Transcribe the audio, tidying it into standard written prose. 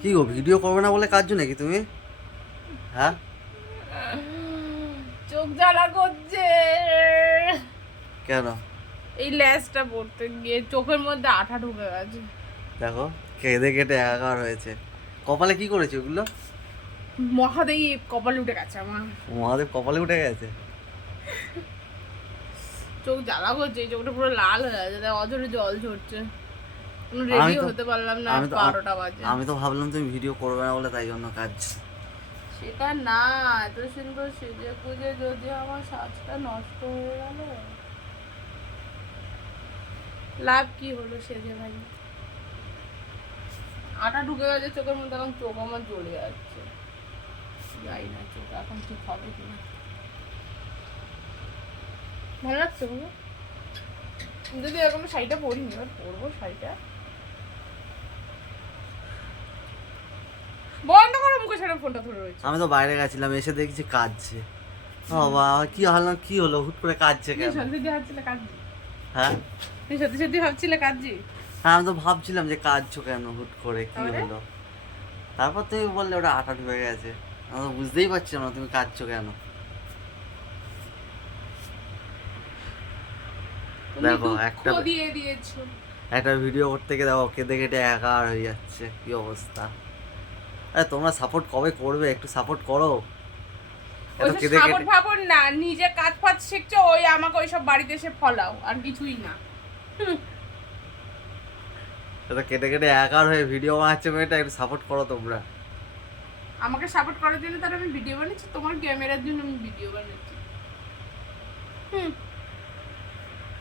কি গো ভিডিও করবে না বলে কাঁদছো নাকি তুমি? হ্যাঁ, চোখ জ্বালা করছে। কেন? এই ল্যাসটা পড়তে গিয়ে চোখের মধ্যে আঠা ঢুকে গেছে। দেখো, কেঁদে কেটে একাকার হয়েছে। কপালে কি করেছে ওগুলো? মহাদেব কপালে উঠে গেছে আমার। মহাদেব কপালে উঠে গেছে। চোখ জ্বালা করছে, এই চোখটা পুরো লাল হয়ে গেছে, তাই অঝরে জল ঝরছে। আমি রেডি তো হতে পারলাম না, আমি তো 12টা বাজে। আমি তো ভাবলাম তুমি ভিডিও করবে না বলে তাই জন্য কাজ। সেটা না, এত সুন্দর সেজে গুজে যদি আমার সাজটা নষ্ট হয়ে গেল, লাভ কি হলো সেজে ভাই? আটা ঢুকে গেছে চোখের মধ্যে, এখন চোখ আমার জ্বলে যাচ্ছে। যাই না, চোখ এখন ঠিক হবে কিনা। ভালো লাগছে বলো? যদি এরকম শাড়িটা পরিনি, এবার পরবো শাড়িটা। বন্ধ করো মুখে সারা, ফোনটা ধরে রয়েছে। আমি তো বাইরে গেছিলাম, এসে দেখছি কাঁদছে। বাবা, কি হলো, কি হলো, হুট করে কাঁদছে তুমি কেন? সত্যি সত্যি ভাবছিলে কাঁদছি? হ্যাঁ, তুমি সত্যি সত্যি ভাবছিলে কাঁদছি? হ্যাঁ, আমি তো ভাবছিলাম যে কাঁদছো কেন হুট করে, কি তাহলে? হলো। তারপর তুমি বললে ওটা আঠা ঢুকে গেছে। আমি তো বুঝতেই পারছিলাম না তুমি কাঁদছো কেন। তুমি দেখো, দুঃখ দিয়ে দিয়েছো। একটা ভিডিও করতে গিয়ে দেখো কেঁদে কেটে একাকার হয়ে যাচ্ছে, কি অবস্থা। আরে তোমরা সাপোর্ট কবে করবে, একটু সাপোর্ট করো। এত ওইসব কেঁদে সাবট কেটে ফাবট না, নিজে কাজ ফাজ শিখছো, ওই আমাকে ওইসব বাড়িতে এসে ফলাও, আর কিছুই না। হুম। এত কেটে কেটে একাকার হয়ে ভিডিও বানাচ্ছে মেয়েটা, একটু সাপোর্ট করো তোমরা। আমাকে সাপোর্ট করার জন্য তার আমি ভিডিও বানাচ্ছি, তোমার ক্যামেরার জন্য আমি ভিডিও বানাচ্ছি। হুম।